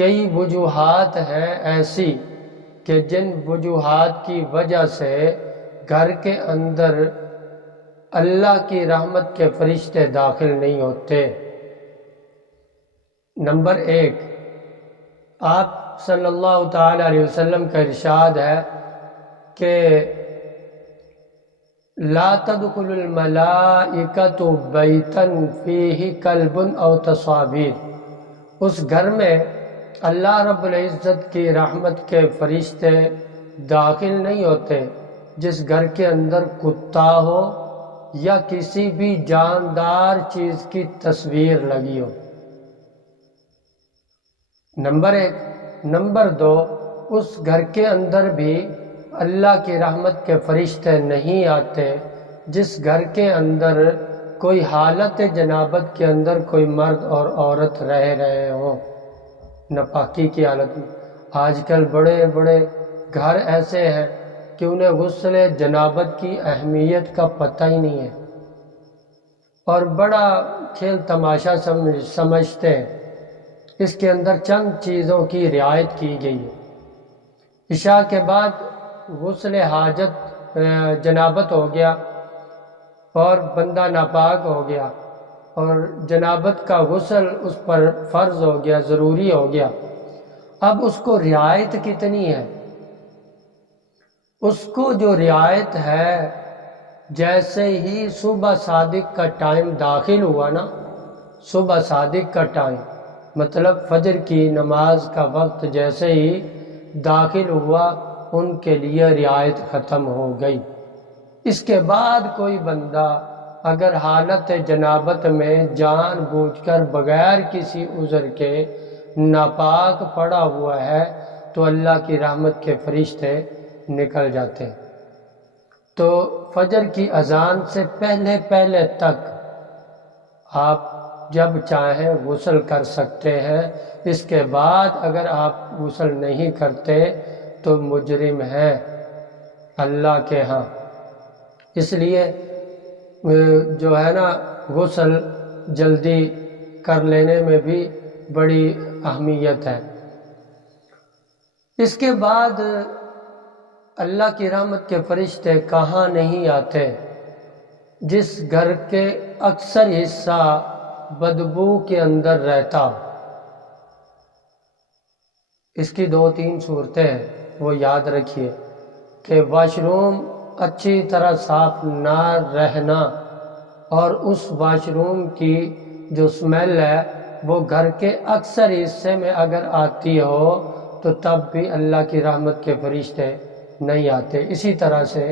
کئی وجوہات ہیں ایسی کہ جن وجوہات کی وجہ سے گھر کے اندر اللہ کی رحمت کے فرشتے داخل نہیں ہوتے۔ نمبر 1، آپ صلی اللہ تعالی علیہ وسلم کا ارشاد ہے کہ لا تدخل الملائکۃ بیتا فیہ کلب او تصاویر، اس گھر میں اللہ رب العزت کی رحمت کے فرشتے داخل نہیں ہوتے جس گھر کے اندر کتا ہو یا کسی بھی جاندار چیز کی تصویر لگی ہو۔ نمبر 1۔ نمبر 2، اس گھر کے اندر بھی اللہ کی رحمت کے فرشتے نہیں آتے جس گھر کے اندر کوئی حالت جنابت کے اندر کوئی مرد اور عورت رہ رہے ہوں ناپاکی کی حالت میں۔ آج کل بڑے بڑے گھر ایسے ہیں کہ انہیں غسل جنابت کی اہمیت کا پتہ ہی نہیں ہے اور بڑا کھیل تماشا سمجھتے ہیں۔ اس کے اندر چند چیزوں کی رعایت کی گئی ہے۔ عشاء کے بعد غسل حاجت جنابت ہو گیا اور بندہ ناپاک ہو گیا اور جنابت کا غسل اس پر فرض ہو گیا، ضروری ہو گیا۔ اب اس کو رعایت کتنی ہے؟ اس کو جو رعایت ہے، جیسے ہی صبح صادق کا ٹائم داخل ہوا نا، صبح صادق کا ٹائم مطلب فجر کی نماز کا وقت جیسے ہی داخل ہوا، ان کے لیے رعایت ختم ہو گئی۔ اس کے بعد کوئی بندہ اگر حالت جنابت میں جان بوجھ کر بغیر کسی عذر کے ناپاک پڑا ہوا ہے تو اللہ کی رحمت کے فرشتے نکل جاتے ہیں۔ تو فجر کی اذان سے پہلے پہلے تک آپ جب چاہیں غسل کر سکتے ہیں۔ اس کے بعد اگر آپ غسل نہیں کرتے تو مجرم ہیں اللہ کے ہاں۔ اس لیے جو ہے نا غسل جلدی کر لینے میں بھی بڑی اہمیت ہے۔ اس کے بعد اللہ کی رحمت کے فرشتے کہاں نہیں آتے؟ جس گھر کے اکثر حصہ بدبو کے اندر رہتا۔ اس کی 2-3 صورتیں ہیں، وہ یاد رکھیے کہ واش روم اچھی طرح صاف نہ رہنا اور اس واش روم کی جو اسمیل ہے وہ گھر کے اکثر حصے میں اگر آتی ہو تو تب بھی اللہ کی رحمت کے فرشتے نہیں آتے۔ اسی طرح سے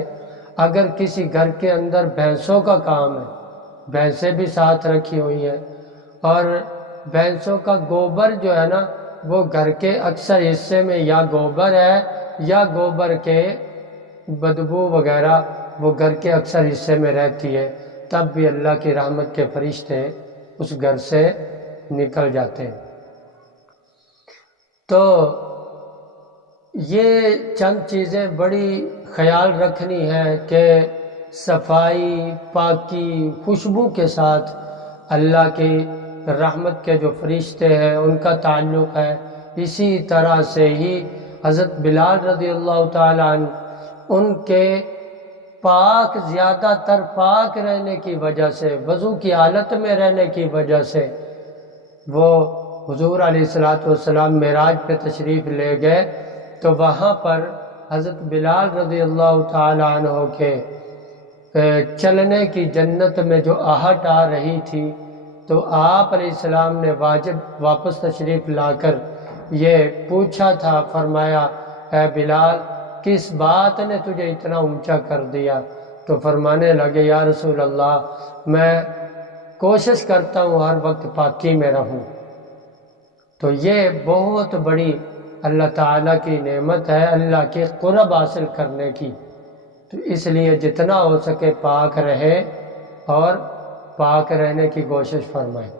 اگر کسی گھر کے اندر بھینسوں کا کام ہے، بھینسیں بھی ساتھ رکھی ہوئی ہیں اور بھینسوں کا گوبر جو ہے نا وہ گھر کے اکثر حصے میں یا گوبر ہے یا گوبر کے بدبو وغیرہ وہ گھر کے اکثر حصے میں رہتی ہے، تب بھی اللہ کی رحمت کے فرشتے اس گھر سے نکل جاتے ہیں۔ تو یہ چند چیزیں بڑی خیال رکھنی ہے کہ صفائی، پاکی، خوشبو کے ساتھ اللہ کی رحمت کے جو فرشتے ہیں ان کا تعلق ہے۔ اسی طرح سے ہی حضرت بلال رضی اللہ تعالیٰ عنہ ان کے پاک، زیادہ تر پاک رہنے کی وجہ سے، وضو کی حالت میں رہنے کی وجہ سے وہ حضور علیہ السلام معراج پہ تشریف لے گئے تو وہاں پر حضرت بلال رضی اللہ تعالیٰ عنہ کے چلنے کی جنت میں جو آہٹ آ رہی تھی تو آپ علیہ السلام نے واپس تشریف لا کر یہ پوچھا تھا، فرمایا اے بلال کس بات نے تجھے اتنا اونچا کر دیا؟ تو فرمانے لگے یا رسول اللہ میں کوشش کرتا ہوں ہر وقت پاکی میں رہوں۔ تو یہ بہت بڑی اللہ تعالیٰ کی نعمت ہے اللہ کے قرب حاصل کرنے کی۔ تو اس لیے جتنا ہو سکے پاک رہے اور پاک رہنے کی کوشش فرمائیں۔